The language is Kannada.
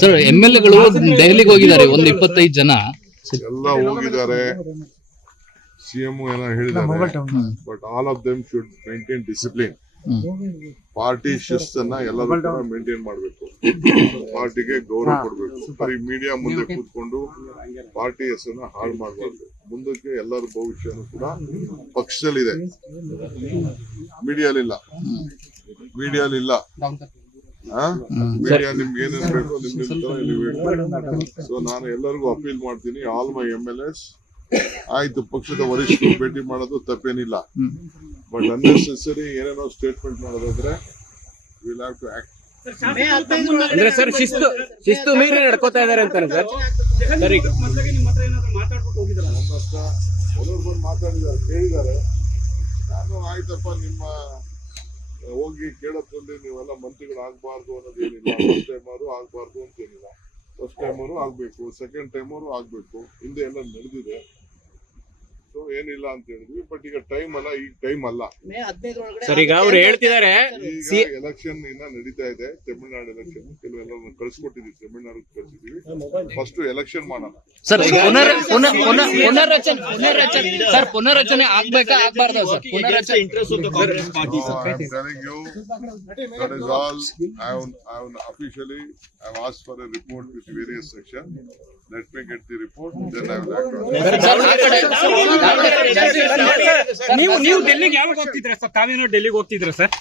ಸರ್ MLA ಗಳು ದೆಹಲಿಗೆ ಹೋಗಿದ್ದಾರೆ, ಒಂದು 25 ಜನ ಎಲ್ಲ ಹೋಗಿದ್ದಾರೆ. CM ಏನೋ ಹೇಳಿದ್ದಾರೆ. But all of them should maintain discipline. Party ಶಿಸ್ತನ್ನ ಎಲ್ಲರೂ ಕೂಡ ಮೇಂಟೈನ್ ಮಾಡಬೇಕು. ಪಾರ್ಟಿಗೆ ಗೌರವ ಕೊಡಬೇಕು. ಬರೀ ಮೀಡಿಯಾ ಮುಂದೆ ಕೂತ್ಕೊಂಡು ಪಾರ್ಟಿ ಹೆಸರನ್ನ ಹಾಳು ಮಾಡಬಾರ್ದು. ಮುಂದಕ್ಕೆ ಎಲ್ಲರ ಭವಿಷ್ಯನೂ ಕೂಡ ಪಕ್ಷದಲ್ಲಿದೆ, ಮೀಡಿಯಾಲಿಲ್ಲ. ಮೀಡಿಯಾ ನಿಮ್ಗೆ ಏನೇನ್ ಬೇಕೋ ನಿಮ್. ಸೊ ನಾನು ಎಲ್ಲರಿಗೂ ಅಪೀಲ್ ಮಾಡ್ತೀನಿ, ಆಲ್ ಮೈ MLAs, ಆಯ್ತು ಪಕ್ಷದ ವರಿಷ್ಠರು ಭೇಟಿ ಮಾಡೋದು ತಪ್ಪೇನಿಲ್ಲ. ಬಟ್ ಅನ್ನೆಸೆಸರಿ ಏನೇನೋ ಸ್ಟೇಟ್ಮೆಂಟ್ ಮಾಡೋದಾದ್ರೆ ವಿಲ್ ಹ್ಯಾವ್ ಟು ಆಕ್ಟ್. ಅಂದ್ರೆ ಸರ್ ಶಿಸ್ತು ಮೀರಿ ನಡ್ಕೋತಾ ಇದಾರೆ ಅಂತಾನೆ ಸರ್. ಸರಿ, ಕೆಲವರು ಬಂದು ಮಾತಾಡಿದ್ದಾರೆ, ಕೇಳಿದ್ದಾರೆ. ನಾನು ಆಯ್ತಪ್ಪ ನಿಮ್ಮ ಹೋಗಿ ಕೇಳೋದ್ರಲ್ಲಿ ನೀವೆಲ್ಲ ಮಂತ್ರಿಗಳು ಆಗ್ಬಾರ್ದು ಅನ್ನೋದೇನಿಲ್ಲ. ಫಸ್ಟ್ ಟೈಮರು ಆಗ್ಬಾರ್ದು ಅಂತೇನಿಲ್ಲ. ಫಸ್ಟ್ ಟೈಮರು ಆಗ್ಬೇಕು, ಸೆಕೆಂಡ್ ಟೈಮರು ಆಗ್ಬೇಕು. ಹಿಂದೆ ಎಲ್ಲ ನಡೆದಿದೆ. ಸೊ ಏನಿಲ್ಲ ಅಂತ ಹೇಳಿದ್ವಿ. ಬಟ್ ಈಗ ಟೈಮ್ ಅಲ್ಲ, ಈಗ ಟೈಮ್ ಅಲ್ಲ. ಸರ್ ಈಗ ಅವ್ರು ಹೇಳ್ತಿದ್ದಾರೆ ಈಗ ಎಲೆಕ್ಷನ್ ಇನ್ನ ನಡೀತಾ ಇದೆ. ತಮಿಳ್ನಾಡು ಎಲೆಕ್ಷನ್ ಕೆಲವೆಲ್ಲ ಕಳ್ಸಿಕೊಟ್ಟಿದ್ವಿ, ತಮಿಳ್ನಾಡು ಕಳ್ಸಿದೀವಿ. ಫಸ್ಟ್ ಎಲೆಕ್ಷನ್ ಮಾಡೋಣ. ಸರ್ ಪುನರ್ರಚನೆ ಆಗ್ಬೇಕಾ ಆಗ್ಬಾರ್ದ ಸರ್? ಪುನರ್ರಚನೆ that is all. I have officially asked for a report with various sections. Let me get the report, then I will act. ನೀವು ಡೆಲ್ಲಿಗೆ ಯಾವಾಗ ಹೋಗ್ತಿದ್ರ ಸರ್? ತಾವೇನೋ ಡೆಲ್ಲಿಗೆ ಹೋಗ್ತಿದ್ರ ಸರ್?